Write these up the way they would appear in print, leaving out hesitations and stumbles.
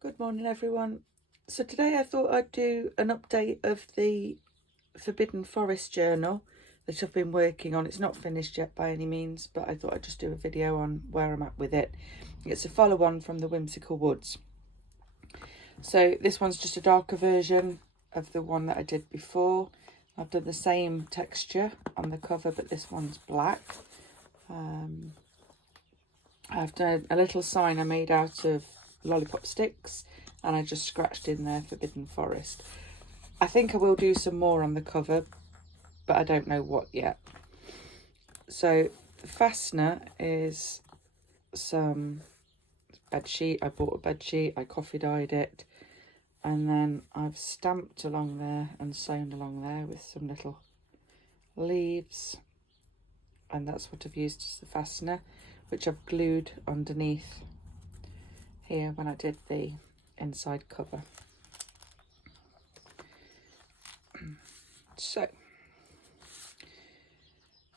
Good morning, everyone. So today I thought I'd do an update of the Forbidden Forest journal that I've been working on. It's not finished yet by any means, but I thought I'd just do a video on where I'm at with it. It's a follow-on from the Whimsical Woods. So this one's just a darker version of the one that I did before. I've done the same texture on the cover, but this one's black. I've done a little sign I made out of lollipop sticks, and I just scratched in there Forbidden Forest. I think I will do some more on the cover, but I don't know what yet. So the fastener is some bed sheet. I bought a bed sheet, I coffee dyed it, and then I've stamped along there and sewn along there with some little leaves, and that's what I've used as the fastener, which I've glued underneath here when I did the inside cover. So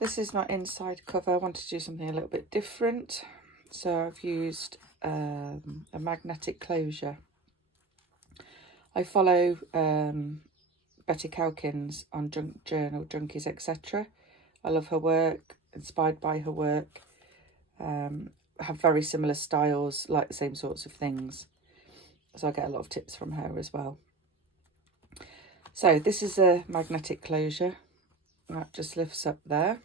this is my inside cover. I wanted to do something a little bit different, so I've used a magnetic closure. I follow Betty Calkins on Junk Journal, Junkies, etc. I love her work, inspired by her work. Have very similar styles, like the same sorts of things, so I get a lot of tips from her as well. So this is a magnetic closure that just lifts up there.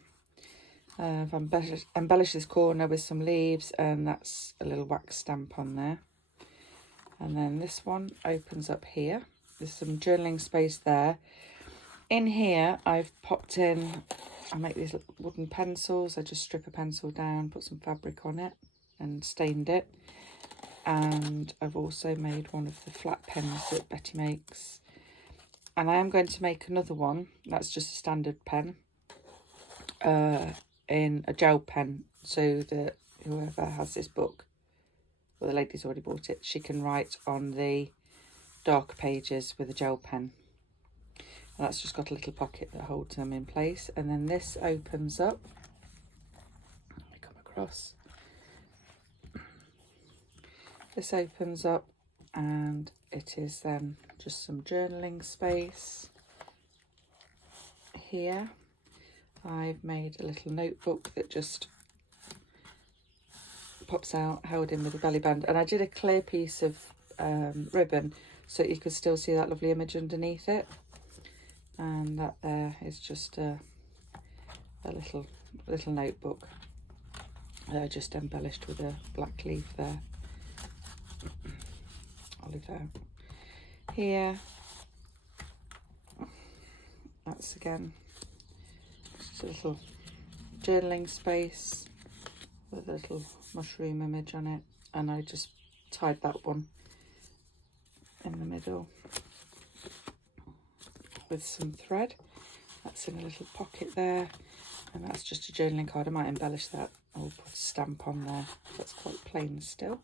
I've embellished this corner with some leaves, and that's a little wax stamp on there. And then this one opens up here. There's some journaling space there. In here I've popped in, I make these wooden pencils. I just strip a pencil down, put some fabric on it and stained it. And I've also made one of the flat pens that Betty makes. And I am going to make another one. That's just a standard pen in a gel pen, so that whoever has this book, well, the lady's already bought it, she can write on the dark pages with a gel pen. And that's just got a little pocket that holds them in place. And then this opens up. I come across. This opens up, and it is then just some journaling space here. I've made a little notebook that just pops out, held in with a belly band, and I did a clear piece of ribbon so you could still see that lovely image underneath it. And that there is just a little notebook that I just embellished with a black leaf there. I'll leave that out. Here, that's again just a little journaling space with a little mushroom image on it, and I just tied that one in the middle with some thread. That's in a little pocket there, and that's just a journaling card. I might embellish that. I'll put a stamp on there. That's quite plain still.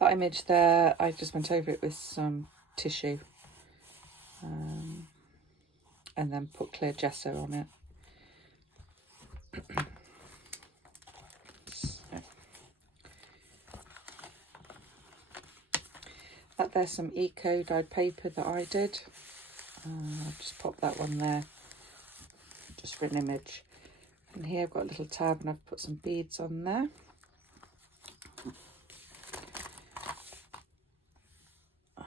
That image there, I just went over it with some tissue and then put clear gesso on it. There's some eco dyed paper that I did. I'll just pop that one there just for an image. And here I've got a little tab, and I've put some beads on there.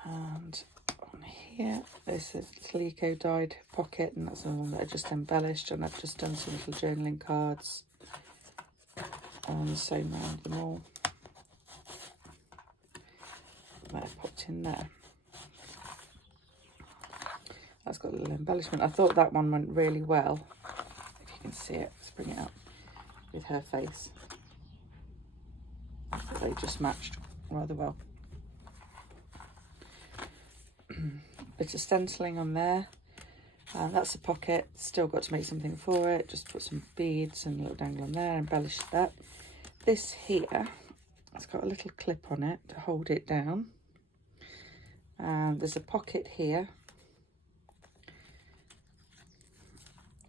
And on here there's a little eco dyed pocket, and that's the one that I just embellished, and I've just done some little journaling cards and sewn around them all. That I've popped in there. That's got a little embellishment. I thought that one went really well. If you can see it, let's bring it up, with her face. They just matched rather well. Bit of stenciling on there, and that's a pocket. Still got to make something for it. Just put some beads and a little dangle on there, embellish that. This here, it's got a little clip on it to hold it down, and there's a pocket here,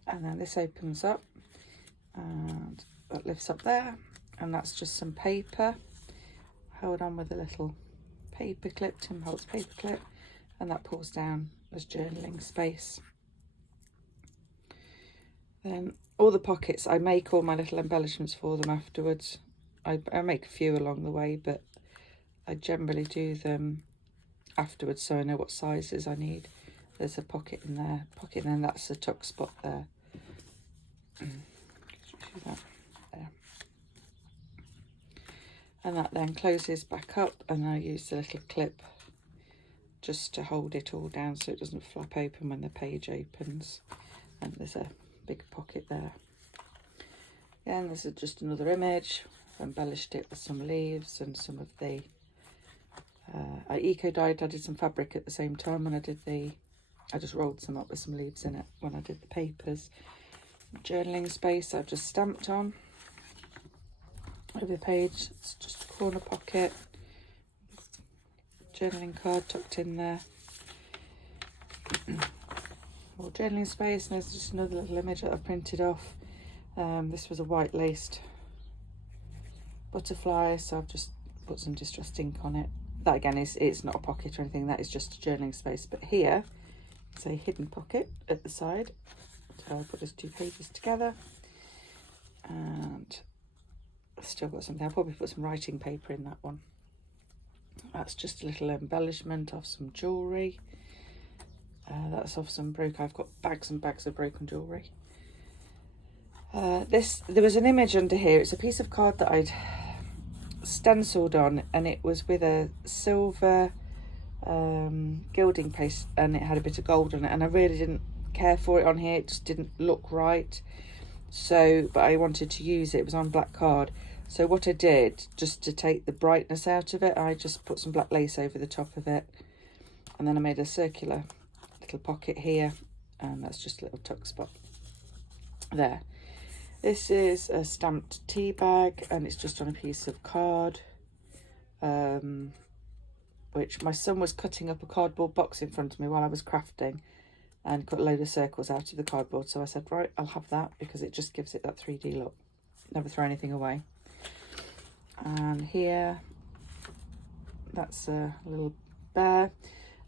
and then this opens up and that lifts up there, and that's just some paper. held on with a little paper clip, Tim Holtz paper clip, and that pulls down as journaling space. Then all the pockets, I make all my little embellishments for them afterwards. I make a few along the way, but I generally do them afterwards so I know what sizes I need. There's a pocket in there, and then that's the tuck spot there. That there. And that then closes back up, and I use the little clip just to hold it all down so it doesn't flap open when the page opens. And there's a big pocket there. Again, this is just another image. I've embellished it with some leaves and some of the I eco-dyed. I did some fabric at the same time when I did I just rolled some up with some leaves in it when I did the papers. Journaling space I've just stamped on over the page. It's just a corner pocket, journaling card tucked in there. More journaling space, and there's just another little image that I printed off. This was a white laced butterfly, so I've just put some distressed ink on it. That again it's not a pocket or anything, that is just a journaling space. But here it's a hidden pocket at the side. So I put those two pages together, and I've still got something. I'll probably put some writing paper in that one. That's just a little embellishment of some jewellery. That's off some I've got bags and bags of broken jewellery. There was an image under here. It's a piece of card that I'd stenciled on, and it was with a silver gilding paste, and it had a bit of gold on it, and I really didn't care for it on here. It just didn't look right. So, but I wanted to use it. It was on black card. So what I did, just to take the brightness out of it, I just put some black lace over the top of it, and then I made a circular little pocket here, and that's just a little tuck spot there. This is a stamped tea bag, and it's just on a piece of card, which my son was cutting up a cardboard box in front of me while I was crafting, and cut a load of circles out of the cardboard. So I said, right, I'll have that because it just gives it that 3D look. Never throw anything away. And here, that's a little bear,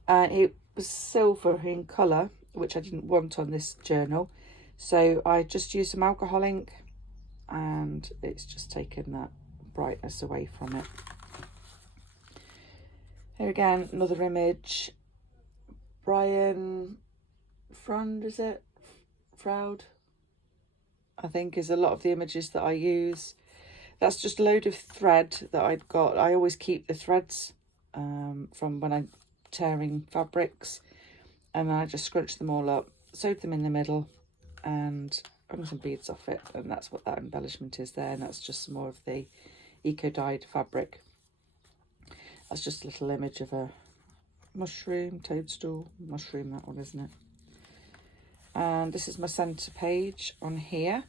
and it was silver in colour, which I didn't want on this journal. So I just used some alcohol ink, and it's just taken that brightness away from it. Here again, another image. Brian Frond, is it? Froud, I think, is a lot of the images that I use. That's just a load of thread that I'd got. I always keep the threads from when I'm tearing fabrics, and I just scrunch them all up, sewed them in the middle, and hung some beads off it, and that's what that embellishment is there. And that's just some more of the eco-dyed fabric. That's just a little image of a mushroom, toadstool, mushroom, that one, isn't it? And this is my centre page on here.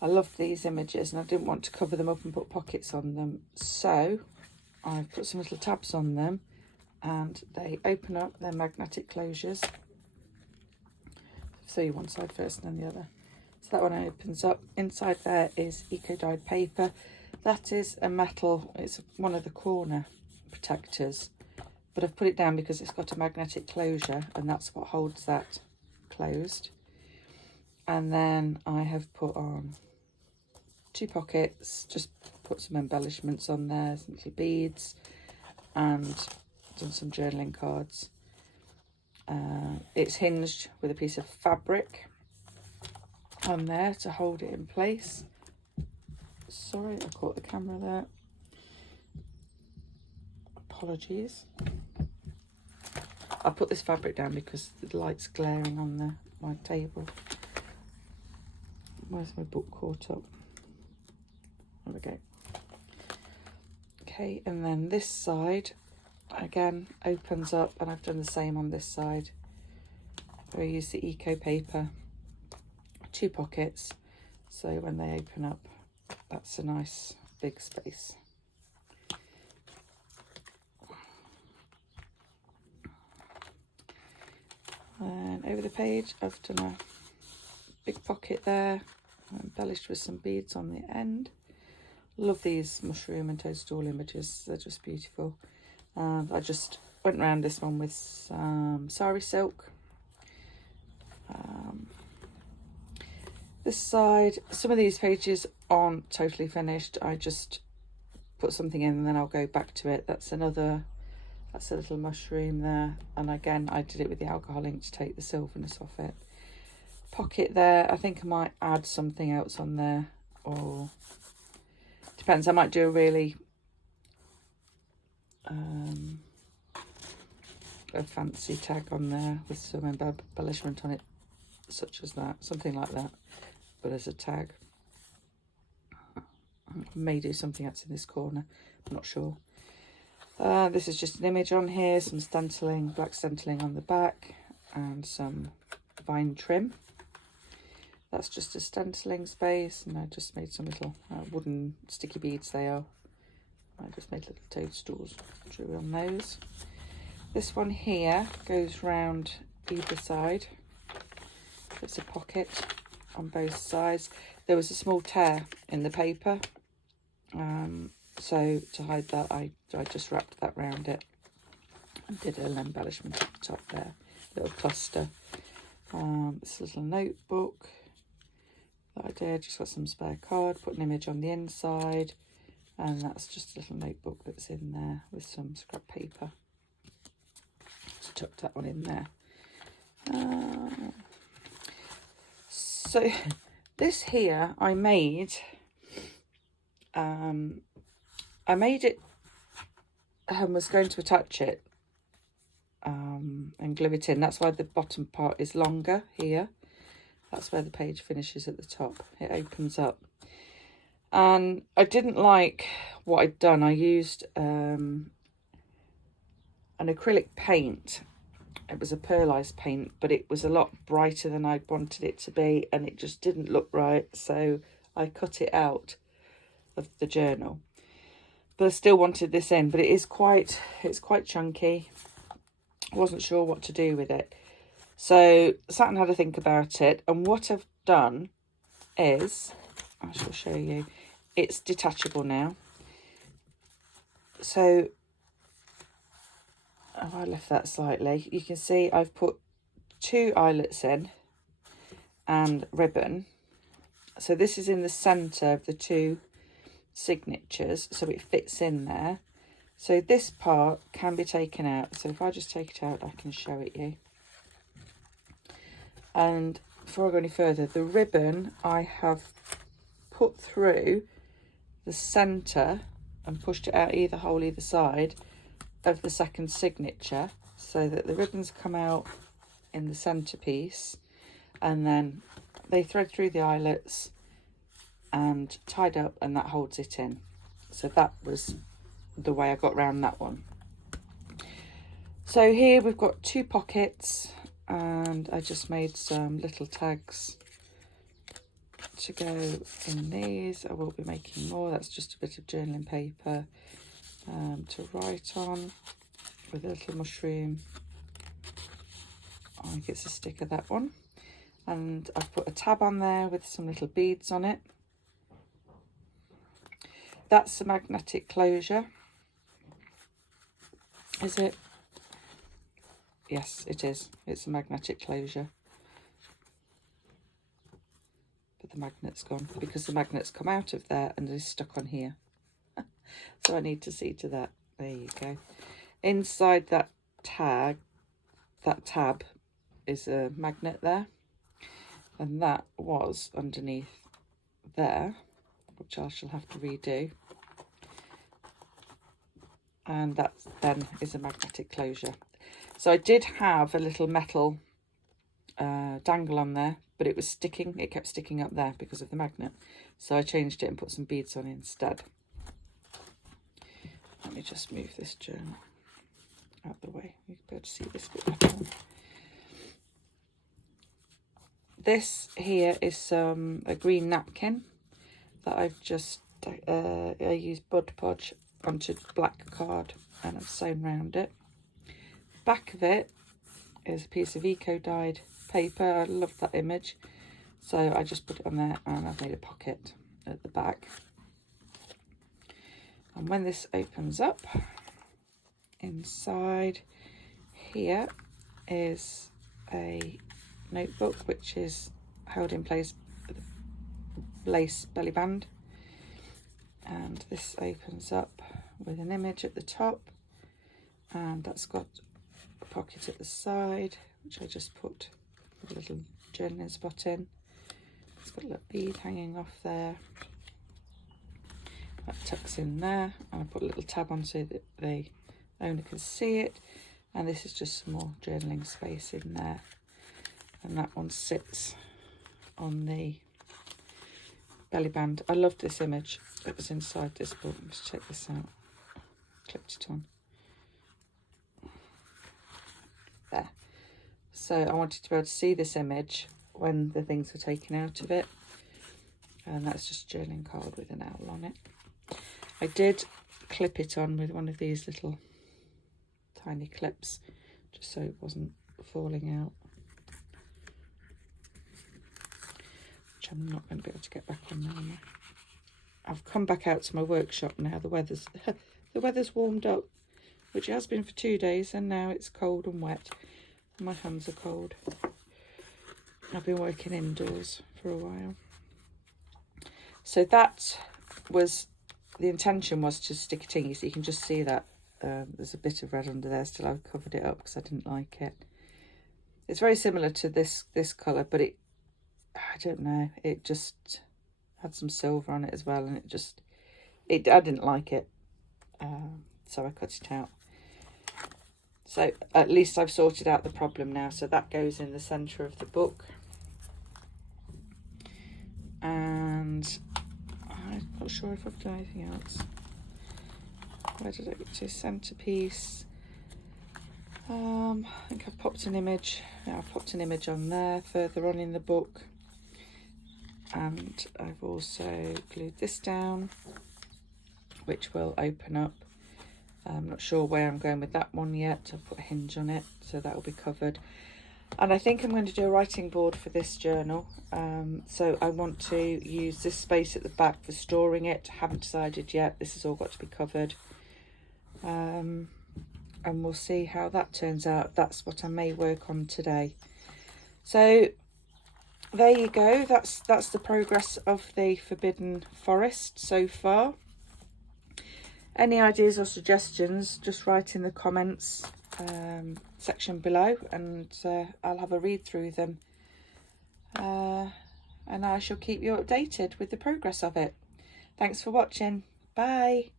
I love these images, and I didn't want to cover them up and put pockets on them, so I've put some little tabs on them, and they open up. They're magnetic closures. So you one side first and then the other. So that one opens up. Inside there is eco-dyed paper. That is a metal, it's one of the corner protectors, but I've put it down because it's got a magnetic closure, and that's what holds that closed. And then I have put on two pockets, just put some embellishments on there, some little beads, and done some journaling cards. It's hinged with a piece of fabric on there to hold it in place. Sorry, I caught the camera there. Apologies. I put this fabric down because the light's glaring on my table. Where's my book caught up? There we go. Okay, and then this side again opens up, and I've done the same on this side. I use the eco paper, two pockets, so when they open up, that's a nice big space. And over the page, I've done a big pocket there, embellished with some beads on the end. Love these mushroom and toadstool images, they're just beautiful. I just went around this one with some sari silk. This side, some of these pages aren't totally finished. I just put something in and then I'll go back to it. That's a little mushroom there. And again, I did it with the alcohol ink to take the silverness off it. Pocket there, I think I might add something else on there, or depends. I might do a really a fancy tag on there with some embellishment on it, such as that, something like that, but as a tag. I may do something else in this corner, I'm not sure. This is just an image on here, some stenciling, black stenciling on the back, and some vine trim. That's just a stenciling space, and I just made some little wooden sticky beads they are. I just made little toadstools, drew on those. This one here goes round either side. It's a pocket on both sides. There was a small tear in the paper, so to hide that I just wrapped that round it and did an embellishment at the top there, little cluster. This little notebook that I did, just got some spare card, put an image on the inside, and that's just a little notebook that's in there with some scrap paper. Just tucked that one in there. So this here I made it and was going to attach it and glue it in. That's why the bottom part is longer here. That's where the page finishes at the top. It opens up. And I didn't like what I'd done. I used an acrylic paint. It was a pearlized paint, but it was a lot brighter than I wanted it to be, and it just didn't look right. So I cut it out of the journal. But I still wanted this in, but it's quite chunky. I wasn't sure what to do with it. So sat and had a think about it, and what I've done is, I shall show you, it's detachable now. So I left that slightly. You can see I've put 2 eyelets in and ribbon. So this is in the centre of the 2 signatures, so it fits in there. So this part can be taken out. So if I just take it out, I can show it you. And before I go any further, the ribbon I have put through the centre and pushed it out either hole either side of the second signature, so that the ribbons come out in the centerpiece, and then they thread through the eyelets and tied up, and that holds it in. So that was the way I got around that one. So here we've got 2 pockets, and I just made some little tags to go in these. I will be making more. That's just a bit of journaling paper to write on with a little mushroom. I think it's a sticker, that one. And I've put a tab on there with some little beads on it. That's a magnetic closure. Is it? Yes, it is. It's a magnetic closure. But the magnet's gone because the magnet's come out of there and is stuck on here. So I need to see to that. There you go. Inside that tab is a magnet there. And that was underneath there, which I shall have to redo. And that then is a magnetic closure. So I did have a little metal dangle on there, but it was sticking. It kept sticking up there because of the magnet. So I changed it and put some beads on instead. Let me just move this journal out the way. You can be able to see this bit better. This here is a green napkin that I've just I used Bud Podge onto black card and I've sewn around it. Back of it is a piece of eco dyed paper. I love that image, so I just put it on there and I've made a pocket at the back. And when this opens up, inside here is a notebook which is held in place with a lace belly band, and this opens up with an image at the top, and that's got a pocket at the side which I just put a little journaling spot in. It's got a little bead hanging off there. That tucks in there, and I put a little tab on so that the owner can see it. And this is just some more journaling space in there. And that one sits on the belly band. I loved this image that was inside this book. Let's check this out. Clipped it on. There. So I wanted to be able to see this image when the things were taken out of it. And that's just a journaling card with an owl on it. I did clip it on with one of these little tiny clips, just so it wasn't falling out, which I'm not going to be able to get back on now. I've come back out to my workshop now. The weather's warmed up, which it has been for 2 days, and now it's cold and wet. My hands are cold. I've been working indoors for a while. So that was, the intention was to stick it in, so you can just see that there's a bit of red under there still. I've covered it up because I didn't like it. It's very similar to this colour, but I don't know, it just had some silver on it as well, and I didn't like it, so I cut it out. So at least I've sorted out the problem now. So that goes in the centre of the book, and I'm not sure if I've done anything else. Where did I get to? Centerpiece. I think I've popped an image. Yeah, I've popped an image on there further on in the book, and I've also glued this down, which will open up. I'm not sure where I'm going with that one yet. I've put a hinge on it, so that will be covered. And I think I'm going to do a writing board for this journal. So I want to use this space at the back for storing it. Haven't decided yet. This has all got to be covered. And we'll see how that turns out. That's what I may work on today. So there you go. That's the progress of the Forbidden Forest so far. Any ideas or suggestions, just write in the comments section below, and I'll have a read through them, and I shall keep you updated with the progress of it. Thanks for watching. Bye.